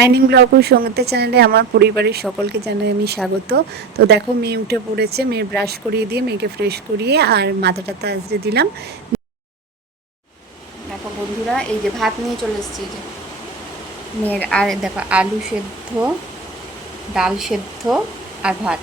Shining blog ও সঙ্গীতের চ্যানেলে আমার পরিবারের সকলকে জানাই আমি স্বাগত। তো দেখো মেয়ে উঠে পড়েছে, মেয়ে ব্রাশ করিয়ে দিয়ে মেয়েকে ফ্রেশ করিয়ে আর মাথাটা আজরে দিলাম। দেখো বন্ধুরা, এই যে ভাত নিয়ে চলে এসেছি, এই যে মেয়ের, আর দেখো আলু সেদ্ধ, ডাল সেদ্ধ আর ভাত।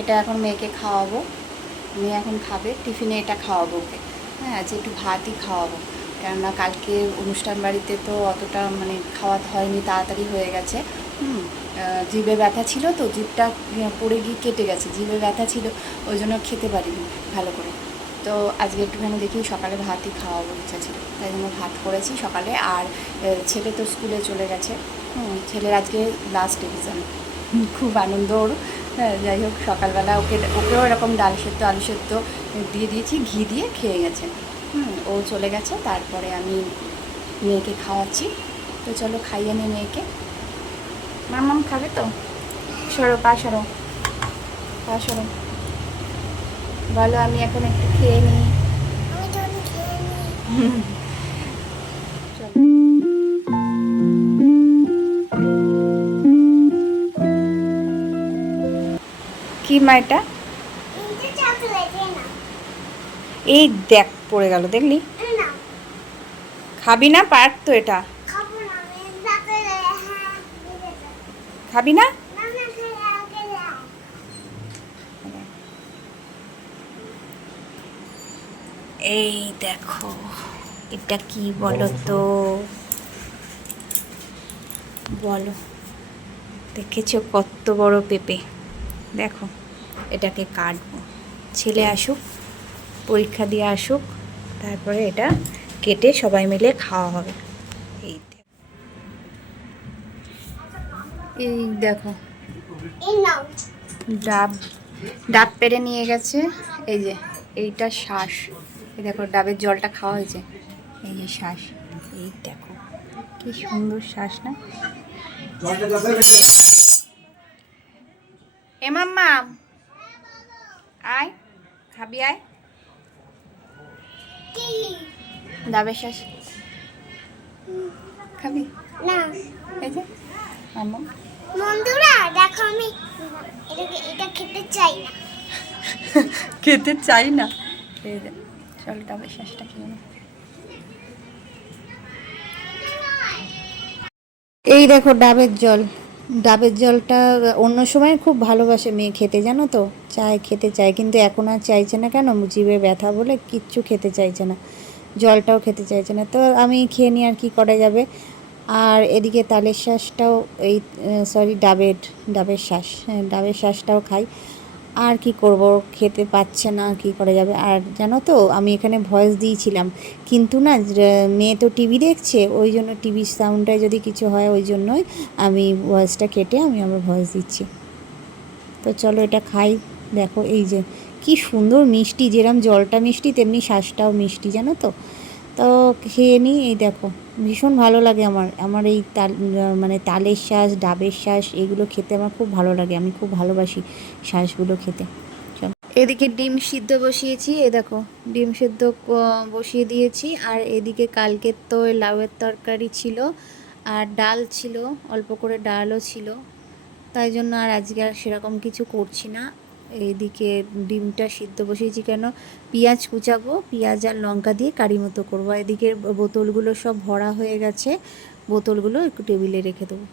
এটা এখন মেয়েকে খাওয়াবো, মেয়ে এখন খাবে, টিফিনে এটা খাওয়াবো ওকে। হ্যাঁ, আজ একটু ভাতই খাওয়াবো, কেননা কালকে অনুষ্ঠান বাড়িতে তো অতটা মানে খাওয়া হয়নি, তাড়াতাড়ি হয়ে গেছে। জিভে ব্যথা ছিল, তো জিভটা পড়ে গিয়ে কেটে গেছে, জিভে ব্যথা ছিল, ওই জন্য খেতে পারিনি ভালো করে। তো আজকে একটুখানি দেখি সকালে ভাতই খাওয়াবো ইচ্ছা ছিল, তাই জন্য ভাত করেছি সকালে। আর ছেলে তো স্কুলে চলে গেছে, ছেলের আজকে লাস্ট এক্সাম, খুব আনন্দ ওর। হ্যাঁ, যাই হোক, সকালবেলা ওকেও এরকম ডাল সেদ্ধ আলু সেদ্ধ দিয়ে দিয়েছি, ঘি দিয়ে খেয়ে গেছে। ও চলে গেছে, তারপরে আমি মেয়েকে খাওয়াচ্ছি। তো চলো খাইয়ে নিই মেয়েকে। মামাম খাবে তো? সরো, পা সরো, পা সরো, বলো আমি এখন একটু খেয়ে নিই। কি মা এটা? এই দেখ পড়ে গেল, দেখলি? খাবি না? পার্ক তো এটা, খাবি না? এই দেখো, এটা কি বলো তো, বলো। দেখেছো কত বড় পেঁপে? দেখো, এটাকে কাটবো, ছেলে আসুক, পরীক্ষা দিয়ে আসুক, তারপরে এটা কেটে সবাই মিলে খাওয়া হবে। এই দেখো, ডাব ডাব পেড়ে নিয়ে গেছে, এই যে এইটা শ্বাস, এই দেখো ডাবের জলটা খাওয়া হয়েছে, এই যে শ্বাস, এই দেখো কি সুন্দর শ্বাস না? এ মাম্মা আয়, খাবি আয়, ডাবের শ্বাস খাবি না? এই যে মাম্মা, বন্ধুরা দেখো আমি এটা খেতে চাই না, খেতে চাই না। চল ডাবের শ্বাসটা খেয়ে নে। এই দেখো ডাবের জল, ডাবের জলটা অন্য সময় খুব ভালোবাসে মেয়ে খেতে, জানো তো, চায়, খেতে চায়, কিন্তু এখন আর চাইছে না। কেন? জিভে ব্যথা বলে কিচ্ছু খেতে চাইছে না, জলটাও খেতে চাইছে না। তো আমি খেয়ে নিই, আর কি করা যাবে। আর এদিকে তালের শ্বাসটাও, এই সরি ডাবের শ্বাস, হ্যাঁ ডাবের শ্বাসটাও খাই। আর কি করব, খেতে পাচ্ছে না, কি করা যাবে। আর জানো তো, আমি এখানে ভয়েস দিয়েছিলাম, কিন্তু না, মেয়ে তো টিভি দেখছে, ওই জন্য টিভির সাউন্ডটায় যদি কিছু হয়, ওই জন্যই আমি ভয়েসটা কেটে আমি আমার ভয়েস দিচ্ছি। তো চলো এটা খাই। দেখো এই যে কি সুন্দর মিষ্টি, যেরকম জলটা মিষ্টি তেমনি শ্বাসটাও মিষ্টি, জানো তো। তো খেয়ে নিই। এই দেখো, ভীষণ ভালো লাগে আমার এই মানে তালের শ্বাস, ডাবের শ্বাস, এগুলো খেতে আমার খুব ভালো লাগে, আমি খুব ভালোবাসি শ্বাসগুলো খেতে। চলো, এদিকে ডিম সিদ্ধ বসিয়েছি, এ দেখো ডিম সিদ্ধ বসিয়ে দিয়েছি। আর এদিকে কালকের তো লাউয়ের তরকারি ছিল, আর ডাল ছিল, অল্প করে ডালও ছিল, তাই জন্য আর আজকে আর সেরকম কিছু করছি না। এইদিকে ডিমটা সিদ্ধ বসিয়েছি, কেন পেঁয়াজ কুচাবো, পেঁয়াজ আর লঙ্কা দিয়ে কারি মতো করবো। এদিকে বোতলগুলো সব ভরা হয়ে গেছে, বোতলগুলো একটু টেবিলে রেখে দেবো।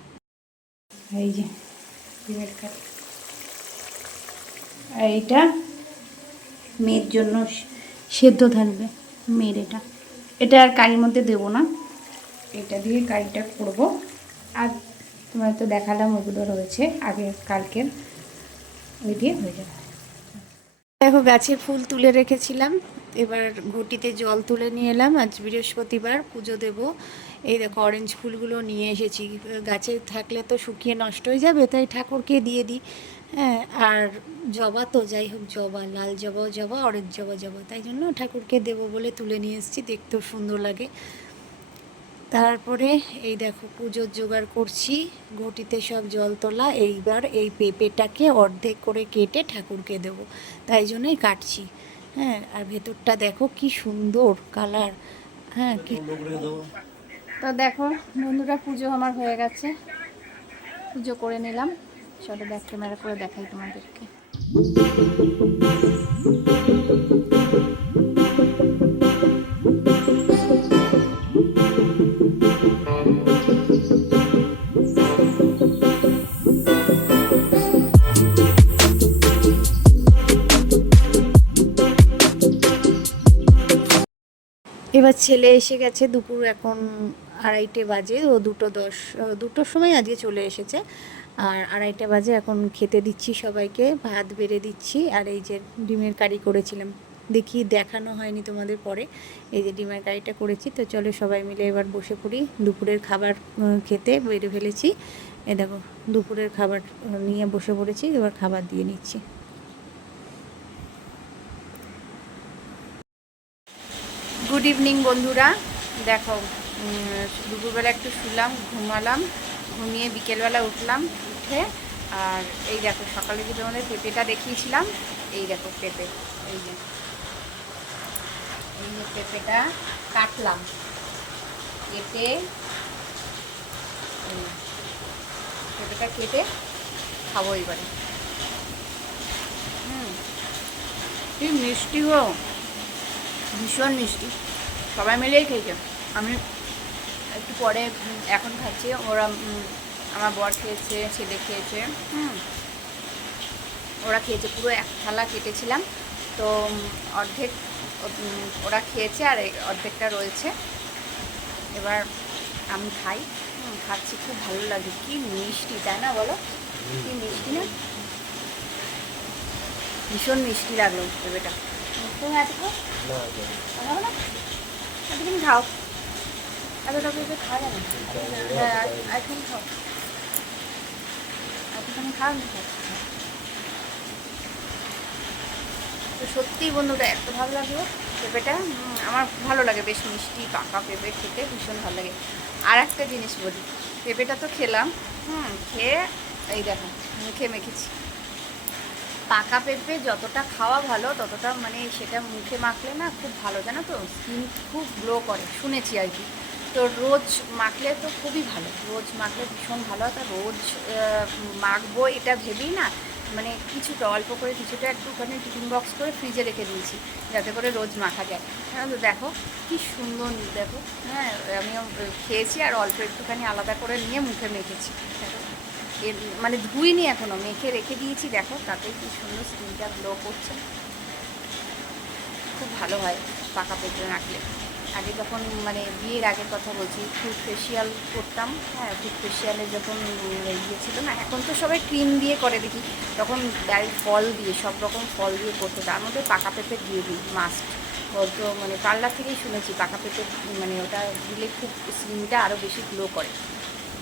এই যে ডিমের কারি, আর এইটা মেয়ের জন্য সেদ্ধ থাকবে, মেয়ের এটা, এটা আর কারির মধ্যে দেবো না, এটা দিয়ে কারিটা করব। আর তোমার তো দেখালাম ওগুলো রয়েছে আগের কালকের, ওই দিয়ে হয়ে যাবে। দেখো গাছে ফুল তুলে রেখেছিলাম, এবার ঘটিতে জল তুলে নিয়ে এলাম, আজ বৃহস্পতিবার, পুজো দেব। এই দেখো অরেঞ্জ ফুলগুলো নিয়ে এসেছি, গাছে থাকলে তো শুকিয়ে নষ্ট হয়ে যাবে, তাই ঠাকুরকে দিয়ে দিই। হ্যাঁ, আর জবা তো যাই হোক, জবা, লাল জবাও জবা, অরেঞ্জ জবা, তাই জন্য ঠাকুরকে দেবো বলে তুলে নিয়ে এসেছি, দেখতেও সুন্দর লাগে। তারপরে এই দেখো পুজোর জোগাড় করছি, ঘটিতে সব জল তোলা, এইবার এই পেঁপেটাকে অর্ধেক করে কেটে ঠাকুরকে দেবো, তাই জন্যই কাটছি। হ্যাঁ, আর ভেতরটা দেখো কি সুন্দর কালার। হ্যাঁ, কি তো তো দেখো বন্ধুরা, পুজো আমার হয়ে গেছে, পুজো করে নিলাম। চলো ব্যাক ক্যামেরা করে দেখাই তোমাদেরকে। এবার ছেলে এসে গেছে, দুপুর এখন 2:30 বাজে, ও 2:10 2টোর সময় আজকে চলে এসেছে। আর 2:30 বাজে, এখন খেতে দিচ্ছি সবাইকে, ভাত বেড়ে দিচ্ছি। আর এই যে ডিমের কারি করেছিলাম, দেখি দেখানো হয়নি তোমাদের পরে। এই যে ডিমের কারিটা করেছি। তো চলো সবাই মিলে এবার বসে পড়ি দুপুরের খাবার খেতে, বেড়ে ফেলেছি। এ দেখো দুপুরের খাবার নিয়ে বসে পড়েছি, এবার খাবার দিয়ে নিচ্ছি। গুড ইভিনিং বন্ধুরা। দেখো দুপুরবেলা একটু শুলাম, ঘুমালাম, ঘুমিয়ে বিকেলবেলা উঠলাম, উঠে আর এই দেখো সকালে যে তোমাদের পেঁপেটা দেখিয়েছিলাম, এই দেখো পেঁপে, এই যে পেঁপেটা কাটলাম, কেটে পেঁপেটা কেটে খাবো এবারে। কি মিষ্টি গো, ভীষণ মিষ্টি, সবাই মিলেই খেয়েছে। আমি একটু পরে এখন খাচ্ছি, ওরা আমার বর খেয়েছে, ছেলে খেয়েছে, ওরা খেয়েছে, পুরো এক থালা কেটেছিলাম, তো অর্ধেক ওরা খেয়েছে আর অর্ধেকটা রয়েছে। এবার আমি খাই, খাচ্ছি, খুব ভালো লাগে। কি মিষ্টি, তাই না বলো? কি মিষ্টি না, ভীষণ মিষ্টি লাগলো পেঁপেটা। তুমি আজকে খাও না, এতদিন খাও, এতটা পেঁপে খাওয়া যাবে না। হ্যাঁ এখন খাও, এতখানি খাও নি। তো সত্যিই বন্ধুরা এত ভালো লাগলো পেঁপেটা, আমার ভালো লাগে, বেশ মিষ্টি পাকা পেঁপে খেতে ভীষণ ভালো লাগে। আর একটা জিনিস বলি, পেঁপেটা তো খেলাম, খেয়ে এই দেখো মুখে মেখেছি। পাকা পেঁপে যতটা খাওয়া ভালো, ততটা মানে সেটা মুখে মাখলে না খুব ভালো, জানো তো, স্কিন খুব গ্লো করে, শুনেছি আর কি। তো রোজ মাখলে তো খুবই ভালো, রোজ মাখলে ভীষণ ভালো। তা রোজ মাখবো এটা ভেবেই না, মানে কিছুটা অল্প করে, কিছুটা একটুখানি টিফিন বক্স করে ফ্রিজে রেখে দিয়েছি, যাতে করে রোজ মাখা যায়। হ্যাঁ তো দেখো কি সুন্দর, দেখো হ্যাঁ আমিও খেয়েছি আর অল্প একটুখানি আলাদা করে নিয়ে মুখে মেখেছি। দেখো মানে ধুইনি এখনও, মেখে রেখে দিয়েছি, দেখো তাতে কি সুন্দর স্কিনটা গ্লো করছে, খুব ভালো হয় পাকা পেঁপে রাখলে। আগে যখন মানে বিয়ের আগের কথা বলছি, ফুড ফেশিয়াল করতাম, হ্যাঁ ফুড ফেশিয়ালে যখন ইয়ে ছিল না, এখন তো সবাই ক্রিম দিয়ে করে দেখি, তখন ডাইরেক্ট ফল দিয়ে, সব রকম ফল দিয়ে করতো, তার মধ্যে পাকা পেঁপে দিয়ে দিই মাস্ট। তো মানে পার্লার থেকেই শুনেছি পাকা পেঁপে মানে ওটা দিলে খুব স্কিনটা আরও বেশি গ্লো করে।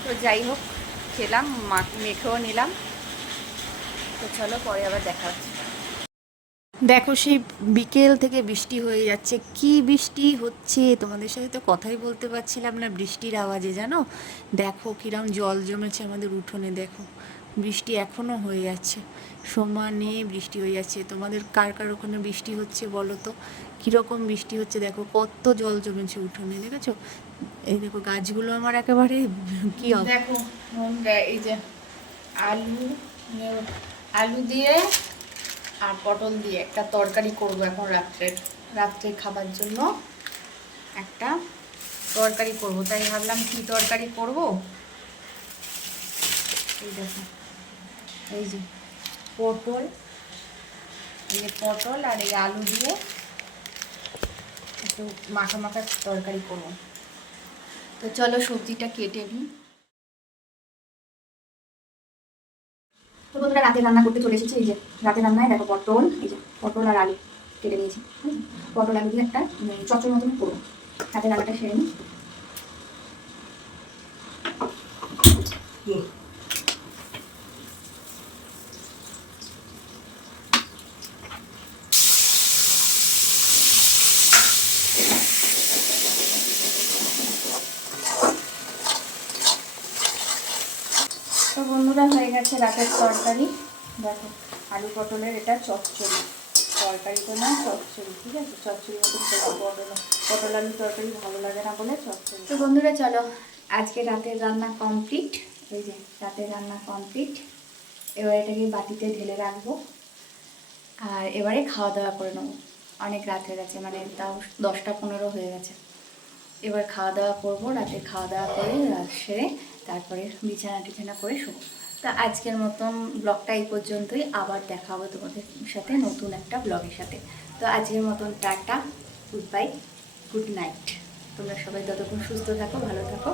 তো যাই হোক, খেলাম, মেখেও নিলাম। তো চলো পরে আবার দেখা হচ্ছে। দেখো সেই বিকেল থেকে বৃষ্টি হয়ে যাচ্ছে, কি বৃষ্টি হচ্ছে, তোমাদের সাথে তো কথাই বলতে পারছিলাম না বৃষ্টির আওয়াজে, জানো। দেখো কিরম জল জমেছে আমাদের উঠোনে, দেখো বৃষ্টি এখনও হয়ে যাচ্ছে, সমানে বৃষ্টি হয়ে যাচ্ছে। তোমাদের কার কার ওখানে বৃষ্টি হচ্ছে বলো তো, কীরকম বৃষ্টি হচ্ছে, দেখো কত জল জমেছে উঠোনে, দেখেছো। এই দেখো গাছগুলো আমার একেবারে কি দেখো এই যে আলু, আলু দিয়ে আর পটল দিয়ে একটা তরকারি করব এখন রাত্রে খাবার জন্য একটা তরকারি করব। তাই ভাবলাম কি তরকারি করব। এই দেখো এই যে পটল, এই যে পটল আর এই আলু দিয়ে একটু মাখা মাখা তরকারি করব। তো চলো সবজিটা কেটে নিই। তো বন্ধুরা রাতে রান্না করতে চলে এসেছি। এই যে রাতে রান্নায় দেখো পটল, এই যে পটল আর আলু কেটে নিয়েছি, পটল আলু দিয়ে একটা চচ্চড়ি মতন করবো। রাতে রান্নাটা সেরে নিই। তো বন্ধুরা হয়ে গেছে রাতের তরকারি, দেখো আলু পটলের এটা চচ্চড়ি। তরকারিটা না চচ্চড়ি, ঠিক আছে, চচ্চড়ি মতন করবো। পটল আলুর তরকারি ভালো লাগে না বলে চচ্চড়ি। তো বন্ধুরা চলো, আজকে রাতের রান্না কমপ্লিট। এই যে রাতের রান্না কমপ্লিট। এবার এটাকে বাটিতে ঢেলে রাখবো আর এবারে খাওয়া দাওয়া করে নেবো। অনেক রাত হয়ে গেছে, মানে তাও 10টা 15 হয়ে গেছে। এবার খাওয়া দাওয়া করবো, রাতে খাওয়া দাওয়া করে রাত সেরে তারপরে বিছানা টিছানা করে শোবো। তা আজকের মতন ব্লগটা এই পর্যন্তই। আবার দেখা হবে তোমাদের সাথে নতুন একটা ব্লগের সাথে। তো আজকের মতন tata, good bye, good night. তোমরা সবাই ততক্ষণ সুস্থ থাকো, ভালো থাকো।